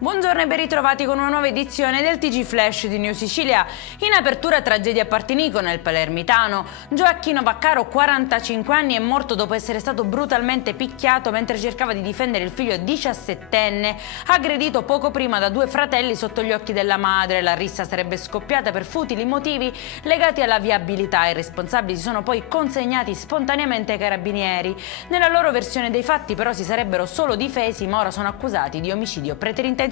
Buongiorno e ben ritrovati con una nuova edizione del TG Flash di New Sicilia. In apertura tragedia a Partinico nel Palermitano. Gioacchino Vaccaro, 45 anni, è morto dopo essere stato brutalmente picchiato mentre cercava di difendere il figlio 17enne, aggredito poco prima da due fratelli sotto gli occhi della madre. La rissa sarebbe scoppiata per futili motivi legati alla viabilità. I responsabili si sono poi consegnati spontaneamente ai carabinieri. Nella loro versione dei fatti però si sarebbero solo difesi, ma ora sono accusati di omicidio preterintenzionale.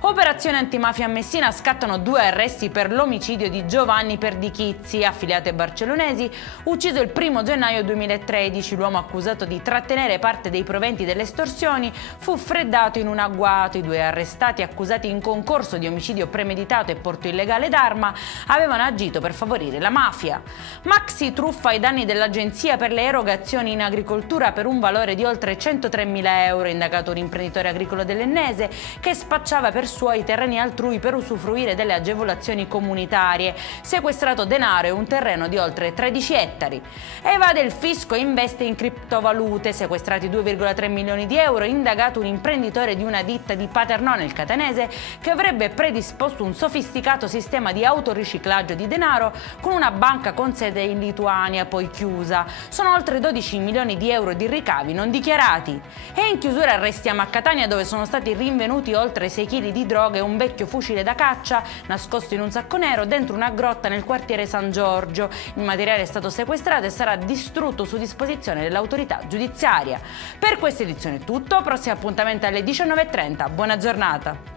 Operazione antimafia a Messina, scattano 2 arresti per l'omicidio di Giovanni Perdichizzi, affiliato ai barcellonesi, ucciso il 1 gennaio 2013. L'uomo accusato di trattenere parte dei proventi delle estorsioni fu freddato in un agguato. I 2 arrestati, accusati in concorso di omicidio premeditato e porto illegale d'arma, avevano agito per favorire la mafia. Maxi truffa ai danni dell'Agenzia per le erogazioni in agricoltura per un valore di oltre 103.000 euro, indagato un imprenditore agricolo dell'Ennese che spacciava per suoi terreni altrui per usufruire delle agevolazioni comunitarie, sequestrato denaro e un terreno di oltre 13 ettari. Evade il fisco e investe in criptovalute, sequestrati 2,3 milioni di euro, indagato un imprenditore di una ditta di Paternò nel Catanese che avrebbe predisposto un sofisticato sistema di autoriciclaggio di denaro con una banca con sede in Lituania, poi chiusa. Sono oltre 12 milioni di euro di ricavi non dichiarati. E in chiusura arrestiamo a Catania, dove sono stati rinvenuti oltre 6 kg di droga e un vecchio fucile da caccia nascosto in un sacco nero dentro una grotta nel quartiere San Giorgio. Il materiale è stato sequestrato e sarà distrutto su disposizione dell'autorità giudiziaria. Per questa edizione è tutto, prossimo appuntamento alle 19:30. Buona giornata.